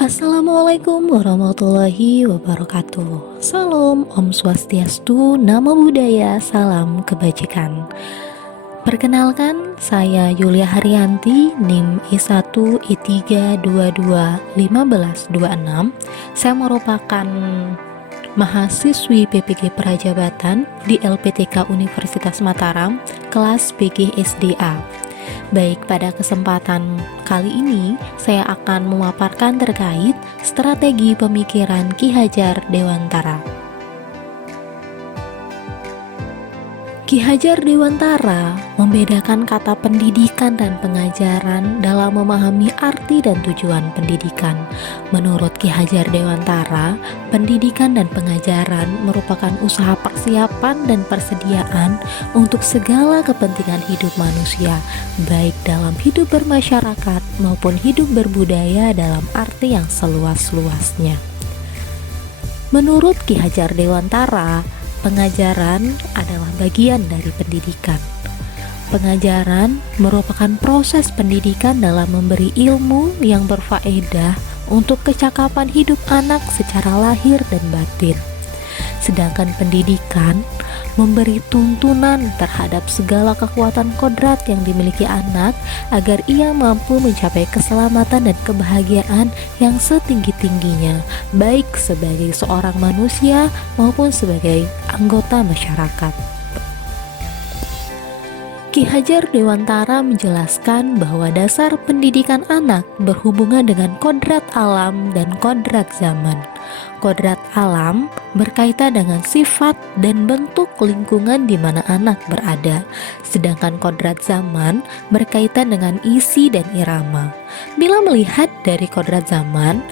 Assalamualaikum warahmatullahi wabarakatuh. Salam Om Swastiastu, Namo Buddhaya, salam kebajikan. Perkenalkan, saya Yulia Haryanti, NIM I1I3221526. Saya merupakan mahasiswi PPG Prajabatan di LPTK Universitas Mataram, kelas PG SDA. Baik, pada kesempatan kali ini saya akan memaparkan terkait strategi pemikiran Ki Hajar Dewantara. Ki Hajar Dewantara membedakan kata pendidikan dan pengajaran dalam memahami arti dan tujuan pendidikan. Menurut Ki Hajar Dewantara, pendidikan dan pengajaran merupakan usaha persiapan dan persediaan untuk segala kepentingan hidup manusia, baik dalam hidup bermasyarakat maupun hidup berbudaya dalam arti yang seluas-luasnya. Menurut Ki Hajar Dewantara, pengajaran adalah bagian dari pendidikan. Pengajaran merupakan proses pendidikan dalam memberi ilmu yang berfaedah untuk kecakapan hidup anak secara lahir dan batin. Sedangkan pendidikan memberi tuntunan terhadap segala kekuatan kodrat yang dimiliki anak agar ia mampu mencapai keselamatan dan kebahagiaan yang setinggi-tingginya, baik sebagai seorang manusia maupun sebagai anggota masyarakat. Ki Hajar Dewantara menjelaskan bahwa dasar pendidikan anak berhubungan dengan kodrat alam dan kodrat zaman. Kodrat alam berkaitan dengan sifat dan bentuk lingkungan di mana anak berada, sedangkan kodrat zaman berkaitan dengan isi dan irama. Bila melihat dari kodrat zaman,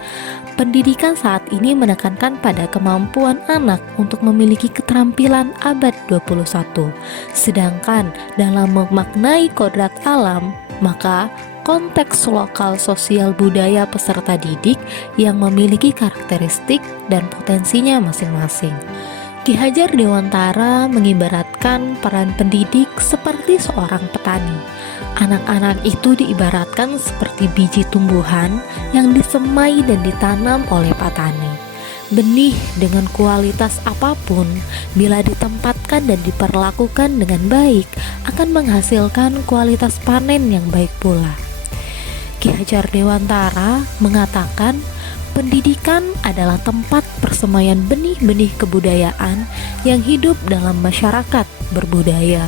pendidikan saat ini menekankan pada kemampuan anak untuk memiliki keterampilan abad 21. Sedangkan dalam memaknai kodrat alam, maka konteks lokal sosial budaya peserta didik yang memiliki karakteristik dan potensinya masing-masing. Ki Hajar Dewantara mengibaratkan peran pendidik seperti seorang petani. Anak-anak itu diibaratkan seperti biji tumbuhan yang disemai dan ditanam oleh petani. Benih dengan kualitas apapun, bila ditempatkan dan diperlakukan dengan baik, akan menghasilkan kualitas panen yang baik pula. Ki Hajar Dewantara mengatakan, pendidikan adalah tempat persemaian benih-benih kebudayaan yang hidup dalam masyarakat berbudaya.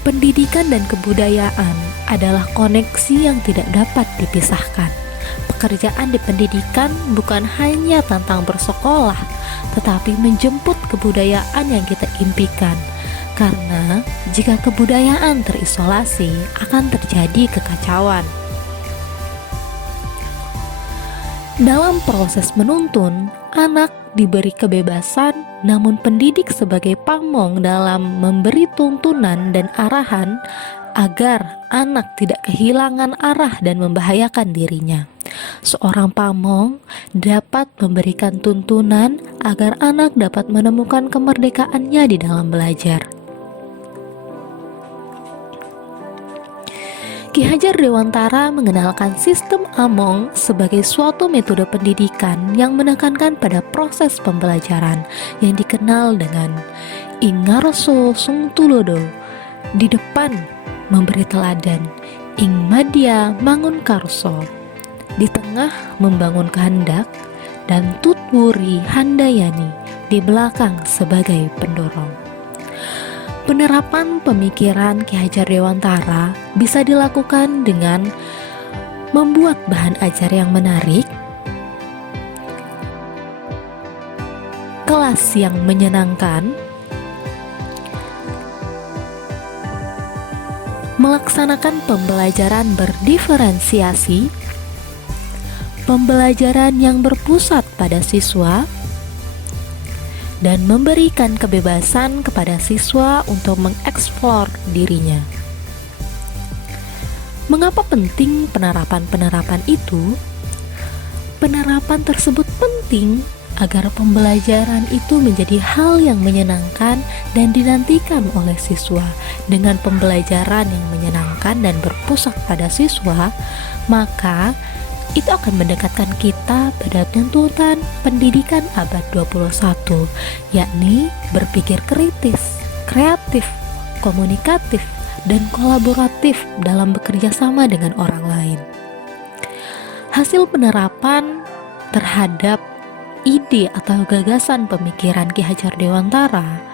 Pendidikan dan kebudayaan adalah koneksi yang tidak dapat dipisahkan. Pekerjaan di pendidikan bukan hanya tentang bersekolah, tetapi menjemput kebudayaan yang kita impikan. Karena jika kebudayaan terisolasi, akan terjadi kekacauan. Dalam proses menuntun, anak diberi kebebasan, namun pendidik sebagai pamong dalam memberi tuntunan dan arahan agar anak tidak kehilangan arah dan membahayakan dirinya. Seorang pamong dapat memberikan tuntunan agar anak dapat menemukan kemerdekaannya di dalam belajar. Ki Hajar Dewantara mengenalkan sistem Among sebagai suatu metode pendidikan yang menekankan pada proses pembelajaran yang dikenal dengan Ingarso Sung Tulodo, di depan memberi teladan, Ing Madya Mangun Karso, di tengah membangun kehendak, dan Tutwuri Handayani, di belakang sebagai pendorong. Penerapan pemikiran Ki Hajar Dewantara bisa dilakukan dengan membuat bahan ajar yang menarik, kelas yang menyenangkan, melaksanakan pembelajaran berdiferensiasi, pembelajaran yang berpusat pada siswa, dan memberikan kebebasan kepada siswa untuk mengeksplor dirinya. Mengapa penting penerapan-penerapan itu? Penerapan tersebut penting agar pembelajaran itu menjadi hal yang menyenangkan dan dinantikan oleh siswa. Dengan pembelajaran yang menyenangkan dan berpusat pada siswa, maka itu akan mendekatkan kita pada tuntutan pendidikan abad 21, yakni berpikir kritis, kreatif, komunikatif, dan kolaboratif dalam bekerja sama dengan orang lain. Hasil penerapan terhadap ide atau gagasan pemikiran Ki Hajar Dewantara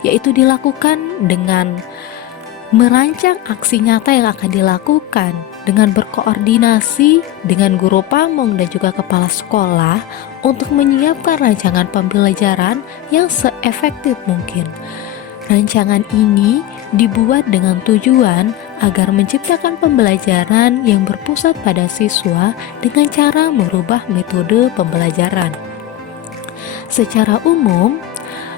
yaitu dilakukan dengan merancang aksi nyata yang akan dilakukan dengan berkoordinasi dengan guru pamong dan juga kepala sekolah untuk menyiapkan rancangan pembelajaran yang seefektif mungkin. Rancangan ini dibuat dengan tujuan agar menciptakan pembelajaran yang berpusat pada siswa dengan cara merubah metode pembelajaran. Secara umum,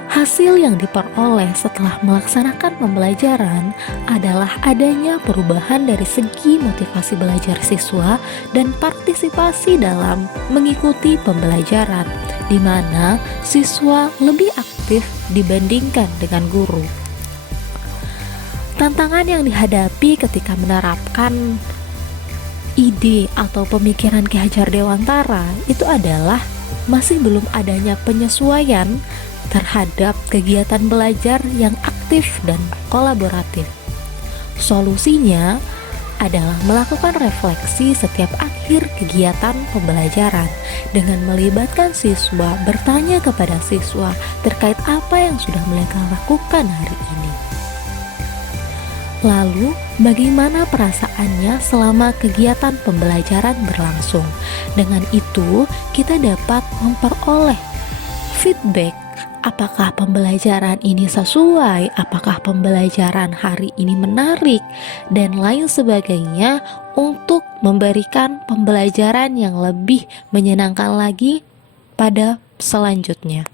hasil yang diperoleh setelah melaksanakan pembelajaran adalah adanya perubahan dari segi motivasi belajar siswa dan partisipasi dalam mengikuti pembelajaran, di mana siswa lebih aktif dibandingkan dengan guru. Tantangan yang dihadapi ketika menerapkan ide atau pemikiran Ki Hajar Dewantara itu adalah masih belum adanya penyesuaian terhadap kegiatan belajar yang aktif dan kolaboratif. Solusinya adalah melakukan refleksi setiap akhir kegiatan pembelajaran dengan melibatkan siswa bertanya kepada siswa terkait apa yang sudah mereka lakukan hari ini. Lalu, bagaimana perasaannya selama kegiatan pembelajaran berlangsung? Dengan itu, kita dapat memperoleh feedback. Apakah pembelajaran ini sesuai? Apakah pembelajaran hari ini menarik? Dan lain sebagainya untuk memberikan pembelajaran yang lebih menyenangkan lagi pada selanjutnya.